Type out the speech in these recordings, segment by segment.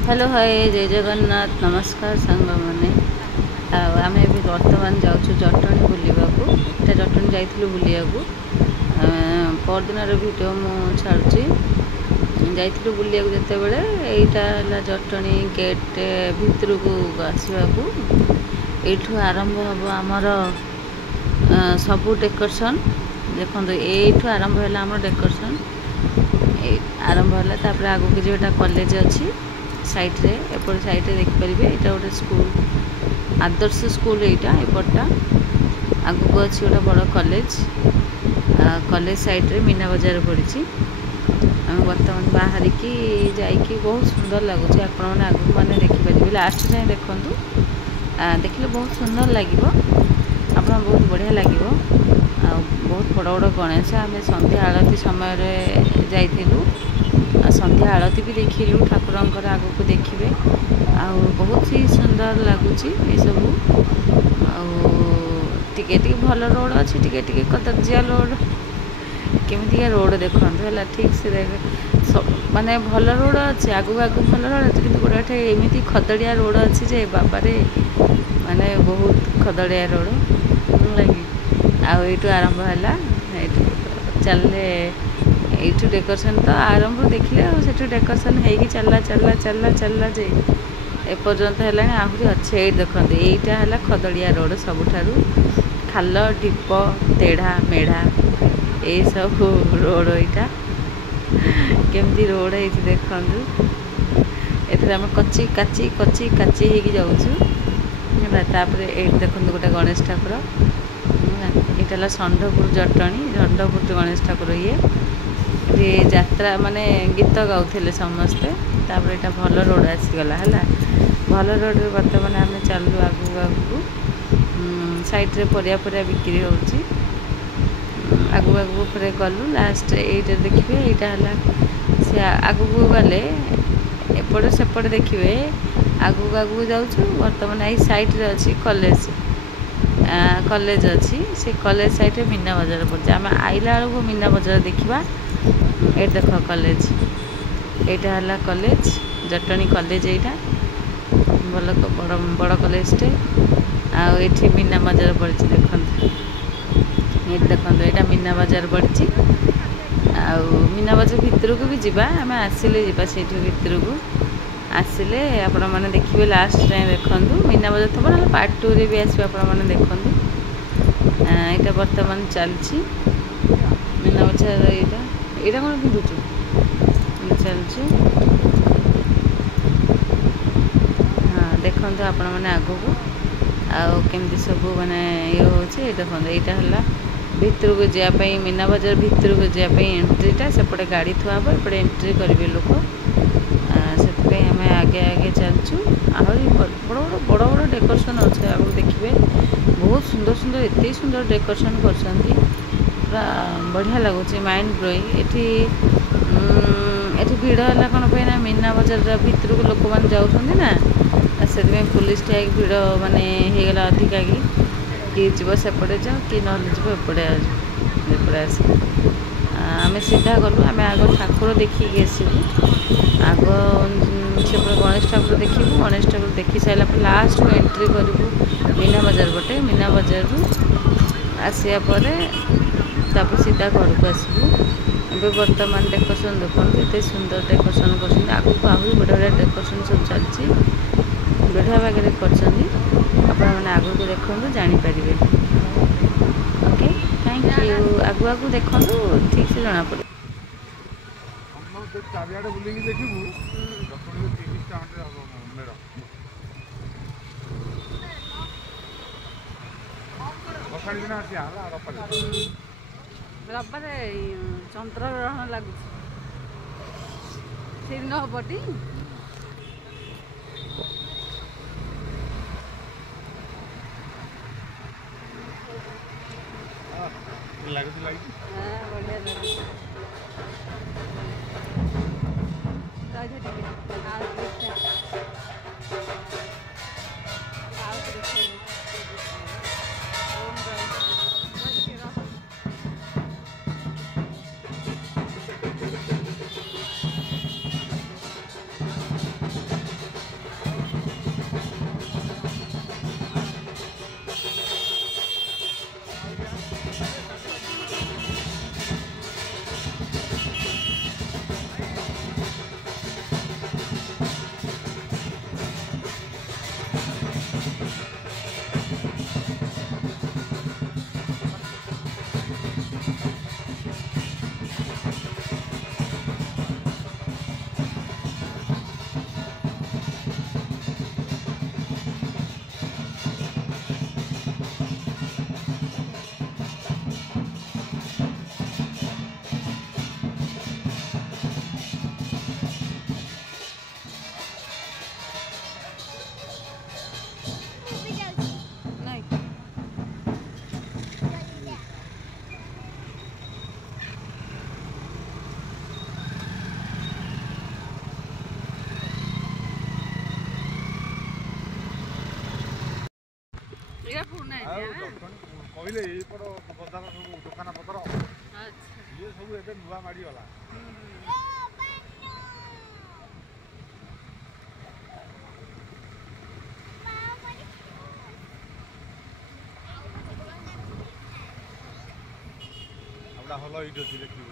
Hello hi जय जगन्नाथ नमस्कार सांग मैंने आम बर्तमान जाऊँ जटणी बुलवाक इटा जटणी जाइलु बुलिया परदिन भिड मुझे जाइलु बुलिया जिते बड़े यहाँ जटणी गेट भितर को आसवाक यू आरंभ हम आमर सबू डेकोरेशन देखो यू आरंभ है आम डेकोरेशन आरंभ है आगू की जो कॉलेज अच्छी साइड रे एपट साइड रे देखिपारे यहाँ गोटे स्कूल आदर्श स्कूल यहाँ एपटा आगू को अच्छी गोटे बड़ कॉलेज कॉलेज साइड रे मीना बजार पड़ी आम बर्तमान बाहर की जाइए बहुत सुंदर लगुच आपण आगू मैंने देखिपारे लास्ट जाए देखूँ देखिले बहुत सुंदर लगे आप बहुत बढ़िया लगे बहुत बड़ बड़ गणेश आम संध्या आरती समय जाइलु संध्या आरती भी देखिलु ठाकुरंकर आगू को देखिए बहुत ही सुंदर लगुच सब टे भल रोड अच्छी टे कदजिया रोड केमितिका रोड देखते है ठीक से माने भल रोड अच्छे आगू आगू भल रोड अच्छे कि गोटे एमती खदड़िया रोड अच्छी जे बाबारे माने बहुत खदड़िया रोड लगी आठ आरंभ है चलने यू डेकोरेशन तो आरंभ देखिले से डेकोरेशन हो चलला चलला चलला चलला जे एपर्यंत है आहरी अच्छे ये देखते यहीटा है खदड़िया रोड सबुठारु खाल ढीप तेढ़ा मेढ़ा ये सब रोड यहाँ केमती रोड है देखु एथर आम कच्ची काची कच्ची काची हो जाऊँ ये देखते गोटे गणेश ठाकुर यहाँ षंढपुर जटणी षंढपुर गणेश ठाकुर ये यात्रा माने गीत गाउले समस्ते तापर यहाँ भल रोड आसीगला है भल रोड में बर्तमान आम चलू आगू आगू साइड रे परिया बिक्री होची आगू आगू पर गलु लास्ट ये देखिए यहाँ है से आगू को गले एपटे सेपटे देखिए आगू आगू जाऊँ बर्तमान यही साइड रे अच्छी कॉलेज कॉलेज अच्छी से कॉलेज साइड रे मीना बजार पड़े आम आइला बेलू मीना बजार देखा ये देख कॉलेज यहाँ है कॉलेज जटणी कॉलेज यहाँ भल बड़ बड़ कॉलेजटे आठी मीना बजार पड़ी देखते ये देखो यहाँ मीना बजार पड़ी मीना बजार भितर को भी जीवा आम आसिले से भितर को आसिले आपण मैंने देखिए लास्ट टाइम देखूँ मीना बजार थोड़ा ना पार्ट 2 रे भी आसो आप देखूँ यहाँ बर्तमान चलती मीना बजार यहाँ कौन पिंधुचु चलचु हाँ देखो आपण मैंने आगू को आमती सब माने ये हूँ देखो यहाँ है भितर को जावाई मीना बजार भितर को जावाई एंट्रीटा सेपटे गाड़ी थुआ हम एपटे एंट्री करेंगे लोक से आम आगे आगे चलचु आहरी बड़ बड़ बड़ बड़ डेकोरेशन अच्छे आगे देखिए बहुत सुंदर सुंदर एत सुंदर डेकोरेशन कर पूरा बढ़िया लगुच माइंड ब्लोइंग ये भिड़ है कौन पे मीना बजार भितर को लोक मैंने जाऊँ से पुलिस टे भिड़ माने होगला अधिका कि जीव सेपटे जाओ कि ना एपटे एपटे आस आम सीधा गलु आम आग ठाकुर देखिए आसबू आग से गणेश ठाकुर देखू गणेश ठाकुर देखी सारा लास्ट को एंट्री करूँ मीना बजार पटे मीना बजार आसिया तापर सीधा घर को आसबू ए बर्तमान डेकोरेशन देखो ये सुंदर डेकोरेशन कर आगू को आहरी बढ़िया बढ़िया डेकोरेशन सब चलती बढ़िया भागे कर आगू को देखो जापर ओके थैंक यू आगू आगू देखो ठीक से जना पड़े रबार चंद्रग्रहण लगुच से दिन हबटी କହିଲେ ଏଇପଟ ବଜାର ସବୁ ଦୋକାନ ପତ୍ର ଇଏ ସବୁ ଏବେ ନୂଆ ମାଡ଼ିଗଲା। ଆଉ ହଲ ଏଇଠି ଅଛି ଦେଖିବ।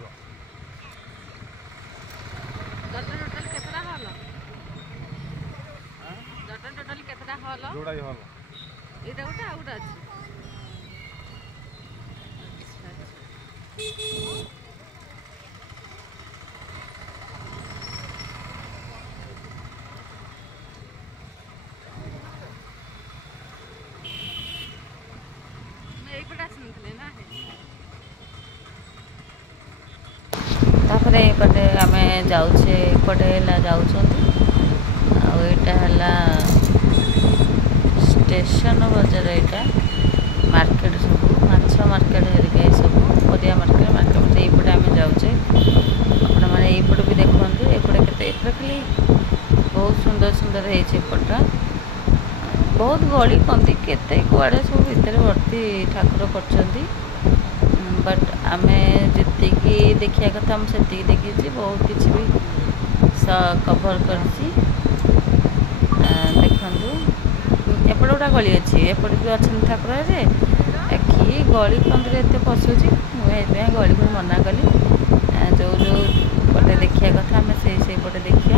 ଯୋଡ଼ାଇ ହଲ ଏଇଟା ଗୋଟେ ଆଉ ଗୋଟେ ଅଛି। तापरे एपटे आम जाऊे एपटे जाऊँगी आउ एटा है स्टेशन बजार यहाँ मार्केट सब माछ मार्केट हेरिका सब परिया मार्केट मार्केट यपटे आम जाऊे आपण मैंने यपट भी देखते एपटे के खाली बहुत सुंदर सुंदर होपटा बहुत गली कंदी केते कुआड़े सब भितर भर्ती ठाकुर कर बट आम जी देखा कथा मुझे देखी बहुत किसी भी कभर कर देखु एपट गोटा गली अच्छी एपट भी अच्छा ठाकुर जे कि गली कंदी एत पशुची मुझे गली को मना कली जो जो पटे देखा कथा आम से पटे देखा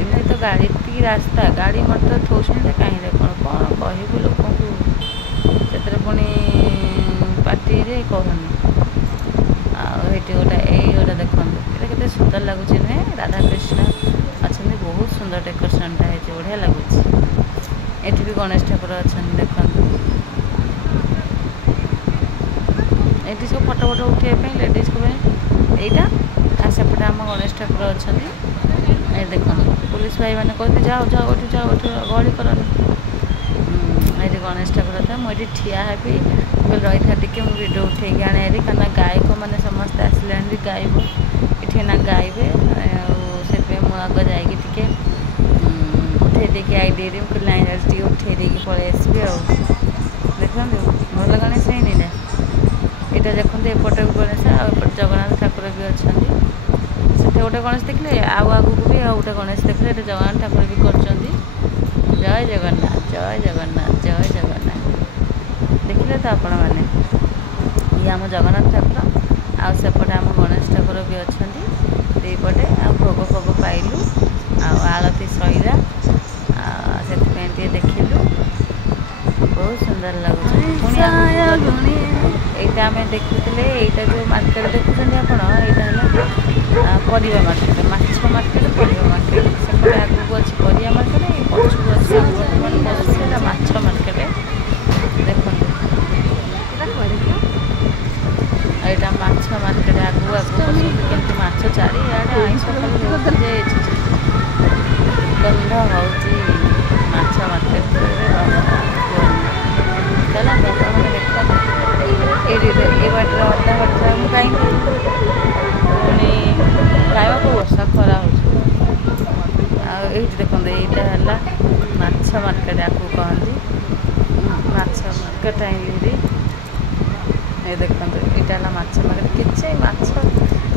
एमती तो गाड़ी टी रास्ता गाड़ी मटर थोड़े कहीं कौन कौन कहू लोक से पुणी पार्टी कहूनी आठी गोटा गोटा देखते ये के सुंदर लगुच नुहे राधाकृष्ण अच्छा बहुत सुंदर डेकोरेशनटा है बढ़िया लगुच ये भी गणेश ठाकुर अच्छा देखते ये सब फटो फटो उठाई लेडीज को यहाँ सेपटे आम गणेश ठाकुर अच्छा ये देख पुलिस भाई मैंने कहते जाओ जाओ गहली करनी ये गणेश ठाकुर था मुझे ठिया है रही था टी वीडियो उठे आने क्या गायक मैंने समस्ते आसिले भी गायब ये ना गायबे से आग जाकि उठे देखिए आईडी लाइन टे उठे देकी पलि आसबि देखो भल गणेश ही ना यहाँ देखते एपटे गणेश आउट जगन्नाथ ठाकुर भी अच्छा से गोटे गणेश देखले आगू भी आउ गोटे गणेश देखले जगन्नाथ ठाकुर भी कर जय जगन्नाथ जय जगन्नाथ जय जगन्नाथ देखिले तो आपण मैंने ये आम जगन्नाथ ठाकुर आउपटे आम गणेश ठाकुर भी अच्छा दुईपटे आ भोग फोग पाइलु आलती सईला से देखिलु बहुत सुंदर लगुच यहाँ आम देखुले यहाँ जो मार्केट देखुं आप परिवा मार्केट माछ मार्केट परिवा मार्केट से आगू अच्छी परिया मार्केट पछू अच्छे बर्तमान माछ मार्केट देखो यहाँ माछ मार्केट आगू आगू केमती माछ चारिआडे आईस गंध हो माछ मार्केट चला ये बाटर अधा बाटर कहीं पुणी खावा को वर्षा खरा हो देखते यहाँ है माछ मार्केट आपको कहती माछ मार्केट आईली ये देखते यहाँ है माछ मार्केट किसी माछ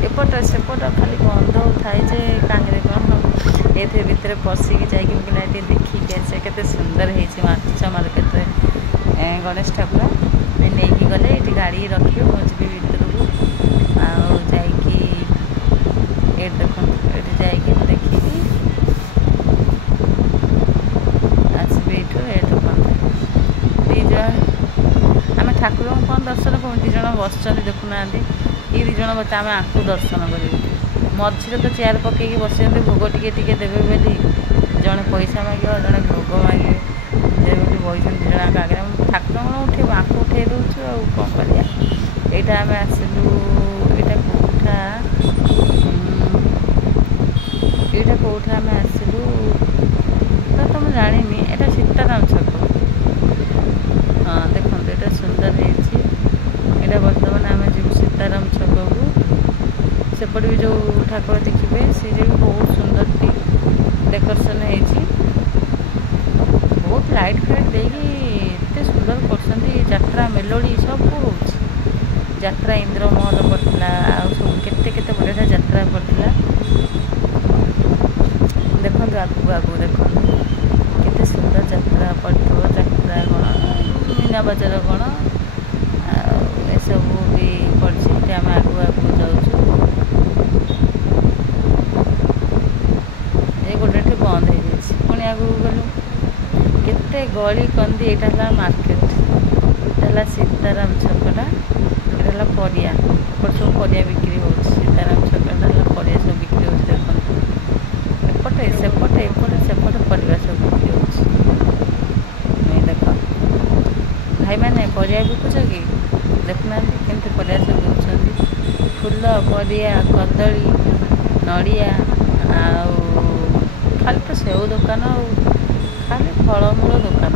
एपट सेपट खाली बंद थाए कहीं कौन ये भितर पशिकी जाकि देखिए आसे के सुंदर हो माछ मार्केट गणेश ठाकुर नहीं गले ये गाड़ी रखिए मुझे भर को आखिए ये देखी आसबि ये आम ठाकुर कौन दर्शन कर दीज बस देखुना ये दीज बता आम आपको दर्शन कर मझे तो चेयर पकईकि बस भोग टे देवे बोली जड़े पैसा मागे जड़े भोग मागे जमी बही जन आगे ठाकुर उठे आपको उठे दूचु आ कौन कर यहाँ आम आसलु यहाँ कौटा आम आसलु तो मुझे जानी यहाँ सीताराम छक हाँ देखो ये सुंदर है बर्तमान आम जी सीताराम छक को सेपट भी जो ठाकुर देखिए सी भी बहुत सुंदर डेकोरेशन है बहुत लाइट फाइट देगी ଯାତ୍ରା ମେଲୋଡ଼ି ସବୁ ହେଉଛି। ଯାତ୍ରା ଇନ୍ଦ୍ରମହଲ ପଡ଼ିଥିଲା, ଆଉ ସବୁ କେତେ କେତେ ବଢ଼ିଆ ଯାତ୍ରା ପଡ଼ିଥିଲା। ଦେଖନ୍ତୁ ଆଗକୁ ଆଗକୁ ଦେଖନ୍ତୁ କେତେ ସୁନ୍ଦର ଯାତ୍ରା ପଡ଼ିଥିବ। ଯାତ୍ରା କ'ଣ, ମୀନା ବଜାର କ'ଣ, ଆଉ ଏସବୁ ବି ପଡ଼ିଛି। ଏଠି ଆମେ ଆଗକୁ ଆଗକୁ ଯାଉଛୁ। ଏ ଗୋଟେ ଏଠି ବନ୍ଦ ହେଇଯାଇଛି, ପୁଣି ଆଗକୁ ଗଲୁ। କେତେ ଗଳି କନ୍ଦି। ଏଇଟା ହେଲା ମାର୍କେଟ, ଏଇଟା ହେଲା ସୀତାରାମ ଛକଟା, ଏଇଟା ହେଲା ପରିବା। ଏପଟେ ସବୁ ପରିବା ବିକ୍ରି ହେଉଛି। ସୀତାରାମ ଛକଟା ହେଲା ପରିବା ସବୁ ବିକ୍ରି ହେଉଛି। ଦେଖନ୍ତୁ ଏପଟେ ସେପଟେ ଏପଟେ ସେପଟେ ପରିବା ସବୁ ବିକ୍ରି ହେଉଛି। ଏଇ ଦେଖ ଭାଇମାନେ ପରିବା ବିକୁଛ କି? ଦେଖୁନାହାନ୍ତି କେମିତି ପରିବା ସବୁ ବିକୁଛନ୍ତି। ଫୁଲ, ପରିବା, କଦଳୀ, ନଡ଼ିଆ, ଆଉ ଖାଲି ତ ସେଉ ଦୋକାନ, ଆଉ ଖାଲି ଫଳମୂଳ ଦୋକାନ।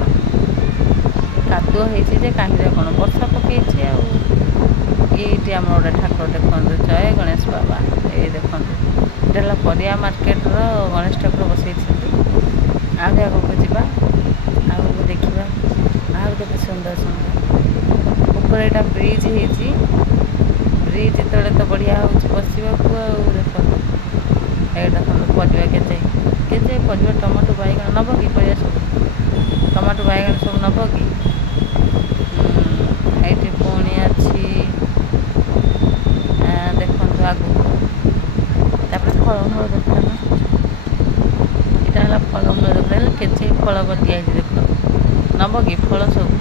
କାଦୁଅ ହେଇଛି ଯେ କାହିଁରେ କ'ଣ, ବର୍ଷା ପକେଇଛି ଆଉ। ଏଇଠି ଆମର ଗୋଟେ ଠାକୁର ଦେଖନ୍ତୁ, ଜୟ ଗଣେଶ ବାବା। ଏଇ ଦେଖନ୍ତୁ ଏଇଟା ହେଲା ପରିବା ମାର୍କେଟର ଗଣେଶ ଠାକୁର ବସେଇଛନ୍ତି। ଆହୁରି ଆଗକୁ ଯିବା, ଆଗକୁ ଦେଖିବା। ଆହୁରି କେତେ ସୁନ୍ଦର ସୁନ୍ଦର। ଉପରେ ଏଇଟା ବ୍ରିଜ୍ ହେଇଛି। ବ୍ରିଜ୍ ତଳେ ତ ବଢ଼ିଆ ହେଉଛି ବସିବାକୁ। ଆଉ ଦେଖନ୍ତୁ ଏଇଟା ଦେଖନ୍ତୁ ପରିବା କେତେ କେତେ ପରିବା। ଟମାଟୋ ବାଇଗଣ ନେବ କି? ପରିବା ସବୁ ଟମାଟୋ ବାଇଗଣ ସବୁ ନେବ କି? ଏଇଠି ପୁଣି ଅଛି ଦେଖନ୍ତୁ ଆଗକୁ। ତାପରେ ଫଳମୂଳ ଦୋକାନ। ଏଇଟା ହେଲା ଫଳମୂଳ ଦୋକାନ। କେତେ ଫଳ ଦିଆହେଇଛି ଦେଖନ୍ତୁ। ନେବ କି ଫଳ ସବୁ?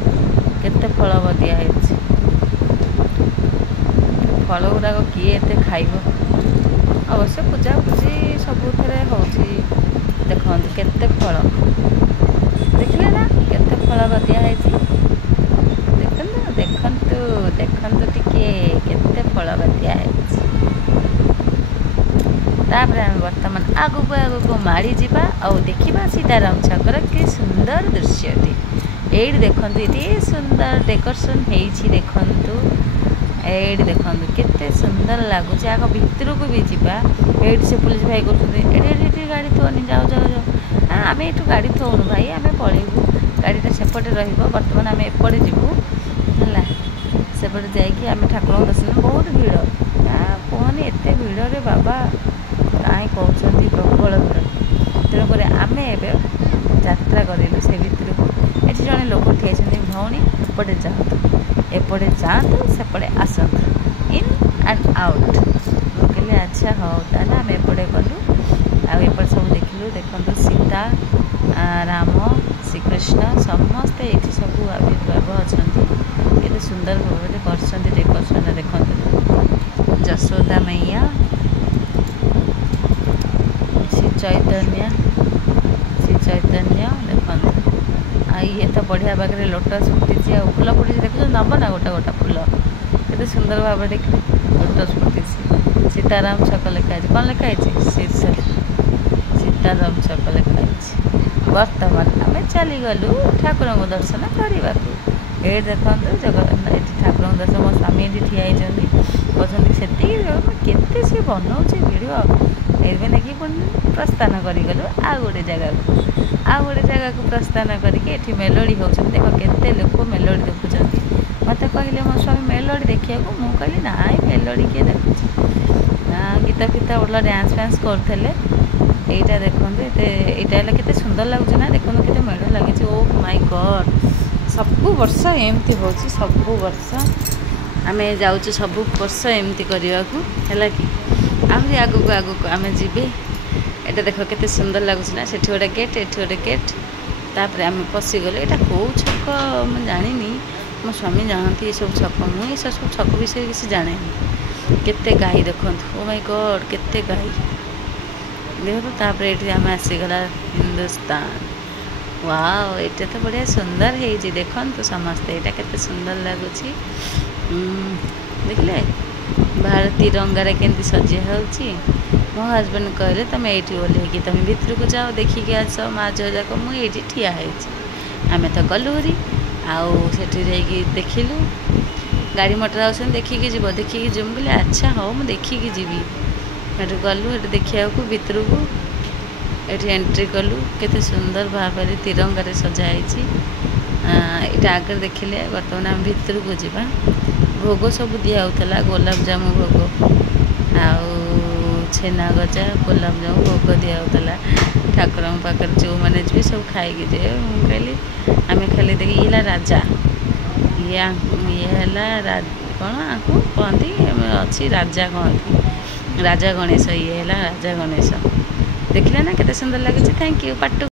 କେତେ ଫଳ ଦିଆହେଇଛି। ଫଳ ଗୁଡ଼ାକ କିଏ ଏତେ ଖାଇବ? ଅବଶ୍ୟ ପୂଜାପୂଜି ସବୁଥିରେ ହେଉଛି। ଦେଖନ୍ତୁ କେତେ ଫଳ, ଦେଖିଲେ ନା କେତେ ଫଳ ଦିଆହେଇଛି। ଦେଖନ୍ତୁ ଦେଖନ୍ତୁ ଦେଖନ୍ତୁ ଟିକେ କେତେ ଫଳ ଦିଆହେଇଛି। ତାପରେ ଆମେ ବର୍ତ୍ତମାନ ଆଗକୁ ଆଗକୁ ମାଡ଼ି ଯିବା ଆଉ ଦେଖିବା ସୀତାରାମ ଛକର କି ସୁନ୍ଦର ଦୃଶ୍ୟଟି। ଏଇଠି ଦେଖନ୍ତୁ ଏଠି ସୁନ୍ଦର ଡେକୋରେସନ୍ ହେଇଛି। ଦେଖନ୍ତୁ ଏଇଠି ଦେଖନ୍ତୁ କେତେ ସୁନ୍ଦର ଲାଗୁଛି। ଆଗ ଭିତରକୁ ବି ଯିବା। ଏଇଠି ସେ ପୁଲିସ ଭାଇ କରୁଛନ୍ତି, ଏଠି ଏଠି ଏଠି ଗାଡ଼ି ଥୋନି, ଯାଉ ଯାଉ ଯାଉ। ଆମେ ଏଠୁ ଗାଡ଼ି ଥୋଉନୁ ଭାଇ, ଆମେ ପଳେଇବୁ। ଗାଡ଼ିଟା ସେପଟେ ରହିବ। ବର୍ତ୍ତମାନ ଆମେ ଏପଟେ ଯିବୁ ହେଲା। ସେପଟେ ଯାଇକି ଆମେ ଠାକୁରଙ୍କ ଦର୍ଶନ। ବହୁତ ଭିଡ଼, କୁହନି ଏତେ ଭିଡ଼ରେ ବାବା କାହିଁ କହୁଛନ୍ତି, ପ୍ରବଳ ଭିଡ଼। ତେଣୁକରି ଆମେ ଏବେ ଯାତ୍ରା କରିଲୁ ସେ ଭିତରକୁ। ଏଠି ଜଣେ ଲୋକ ଠିଆ ହେଇଛନ୍ତି, ଭଉଣୀ ଏପଟେ ଯାଆନ୍ତୁ, ଏପଟେ ଯାଆନ୍ତୁ, ସେପଟେ ଆସନ୍ତୁ, ଇନ୍ ଆଣ୍ଡ ଆଉଟ୍। ମୁଁ କହିଲି ଆଚ୍ଛା ହଉ ତାହେଲେ ଆମେ ଏପଟେ ଗଲୁ। ଆଉ ଏପଟେ ସବୁ ଦେଖିଲୁ। ଦେଖନ୍ତୁ ସୀତା, ରାମ, ଶ୍ରୀକୃଷ୍ଣ ସମସ୍ତେ ଏଇଠି ସବୁ ଆବିର୍ଭାବ ଅଛନ୍ତି। କେତେ ସୁନ୍ଦର ଭାବରେ କରିଛନ୍ତି ଡେକୋରେସନ୍। ଦେଖନ୍ତୁ ଯଶୋଦା ମୈୟା, ଶ୍ରୀ ଚୈତନ୍ୟ ଦେଖନ୍ତୁ। ଆଉ ଇଏ ତ ବଢ଼ିଆ ପାଖରେ ଲୋଟସ୍ ଫୁଟିଛି, ଆଉ ଫୁଲ ଫୁଟିଛି। ଦେଖୁଛନ୍ତି ନେବ ନା ଗୋଟେ ଗୋଟେ ଫୁଲ। କେତେ ସୁନ୍ଦର ଭାବରେ ଦେଖିଲେ ଲୋଟସ୍ ଫୁଟିଛି। ସୀତାରାମ ଛକ ଲେଖା ହେଇଛି। କ'ଣ ଲେଖା ହେଇଛି? ସୀତାରାମ ଛକ ଲେଖା ହେଇଛି। ବର୍ତ୍ତମାନ ଆମେ ଚାଲିଗଲୁ ଠାକୁରଙ୍କ ଦର୍ଶନ କରିବାକୁ। ଏଇଠି ଦେଖନ୍ତୁ ଏଠି ଠାକୁରଙ୍କ ଦର୍ଶନ। ମୋ ସ୍ୱାମୀ ଏଠି ଠିଆ ହେଇଛନ୍ତି, କହୁଛନ୍ତି ସେତିକି କେତେ ସିଏ ବନଉଛି ଭିଡ଼ିଓ। ଏଇଥିପାଇଁ ନେଇକି ପୁଣି ପ୍ରସ୍ଥାନ କରିଗଲୁ ଆଉ ଗୋଟେ ଜାଗାକୁ ପ୍ରସ୍ଥାନ କରିକି। ଏଠି ମେଲୋଡ଼ି ହେଉଛନ୍ତି। ଦେଖ କେତେ ଲୋକ ମେଲୋଡ଼ି ଦେଖୁଛନ୍ତି। ମୋତେ କହିଲେ ମୋ ସ୍ୱାମୀ ମେଲୋଡ଼ି ଦେଖିବାକୁ। ମୁଁ କହିଲି ନାଇଁ ମେଲୋଡ଼ି କିଏ ଦେଖୁଛି, ନା ଗୀତ ଫିତ ଭଲ ଡ୍ୟାନ୍ସ ଫ୍ୟାନ୍ସ କରୁଥିଲେ। ଏଇଟା ଦେଖନ୍ତୁ ଏଇଟା ହେଲେ କେତେ ସୁନ୍ଦର ଲାଗୁଛି ନା। ଦେଖନ୍ତୁ କେତେ ମେଢ଼ ଲାଗିଛି। ଓ ମାଇ ଗଡ଼୍, ସବୁ ବର୍ଷ ଏମିତି ହେଉଛି। ସବୁ ବର୍ଷ ଆମେ ଯାଉଛୁ, ସବୁ ବର୍ଷ ଏମିତି କରିବାକୁ ହେଲା କି। ଆହୁରି ଆଗକୁ ଆଗକୁ ଆମେ ଯିବେ। ଏଇଟା ଦେଖ କେତେ ସୁନ୍ଦର ଲାଗୁଛି ନା। ସେଠି ଗୋଟେ ଗେଟ୍, ଏଠି ଗୋଟେ ଗେଟ୍। ତାପରେ ଆମେ ପଶିଗଲୁ। ଏଇଟା କେଉଁ ଛକ ମୁଁ ଜାଣିନି, ମୋ ସ୍ୱାମୀ ଜାଣନ୍ତି ଏସବୁ ଛକ। ମୁଁ ଏସବୁ ଛକ ବିଷୟରେ କିଛି ଜାଣେନି। କେତେ ଗାଈ ଦେଖନ୍ତୁ। ଓ ମାଇ ଗଡ଼୍ କେତେ ଗାଈ ଦେଖନ୍ତୁ। ତାପରେ ଏଠି ଆମେ ଆସିଗଲା ହିନ୍ଦୁସ୍ତାନ। ୱାଓ ଏଇଟା ତ ବଢ଼ିଆ ସୁନ୍ଦର ହେଇଛି। ଦେଖନ୍ତୁ ସମସ୍ତେ ଏଇଟା କେତେ ସୁନ୍ଦର ଲାଗୁଛି। ଦେଖିଲେ ବାହାର ତିରଙ୍ଗାରେ କେମିତି ସଜା ହେଉଛି। ମୋ ହଜବେଣ୍ଡ କହିଲେ ତୁମେ ଏଇଠି ଓହ୍ଲେଇକି ତୁମେ ଭିତରକୁ ଯାଅ, ଦେଖିକି ଆସ ମା ଝିଅ ଯାକ। ମୁଁ ଏଇଠି ଠିଆ ହେଇଛି। ଆମେ ତ ଗଲୁ ହେରି। ଆଉ ସେଠି ଯାଇକି ଦେଖିଲୁ ଗାଡ଼ି ମଟର ଆସୁଛନ୍ତି, ଦେଖିକି ଯିବ ଦେଖିକି ଯିବୁ। କହିଲେ ଆଚ୍ଛା ହଉ ମୁଁ ଦେଖିକି ଯିବି। ସେଠୁ ଗଲୁ, ସେଠି ଦେଖିବାକୁ ଭିତରକୁ। ଏଠି ଏଣ୍ଟ୍ରି କଲୁ। କେତେ ସୁନ୍ଦର ଭାବରେ ତିରଙ୍ଗାରେ ସଜା ହେଇଛି। ଏଇଟା ଆଗରେ ଦେଖିଲେ। ବର୍ତ୍ତମାନ ଆମେ ଭିତରକୁ ଯିବା। ଭୋଗ ସବୁ ଦିଆହେଉଥିଲା, ଗୋଲାପଜାମୁ ଭୋଗ ଆଉ ଛେନା ଗଜା, ଗୋଲାପଜାମୁ ଭୋଗ ଦିଆହେଉଥିଲା ଠାକୁରଙ୍କ ପାଖରେ। ଯେଉଁମାନେ ଯିବେ ସବୁ ଖାଇକି ଯିବେ। ମୁଁ କହିଲି ଆମେ ଖାଲି ଦେଖି ଇଏ ହେଲା ରାଜା, ଇଏ ହେଲା କ'ଣ ଆକୁ କହନ୍ତି, ଆମେ ଅଛି ରାଜା କହନ୍ତି, ରାଜା ଗଣେଶ। ଇଏ ହେଲା ରାଜା ଗଣେଶ। ଦେଖିଲେ ନା କେତେ ସୁନ୍ଦର ଲାଗୁଛି। Thank you Patu.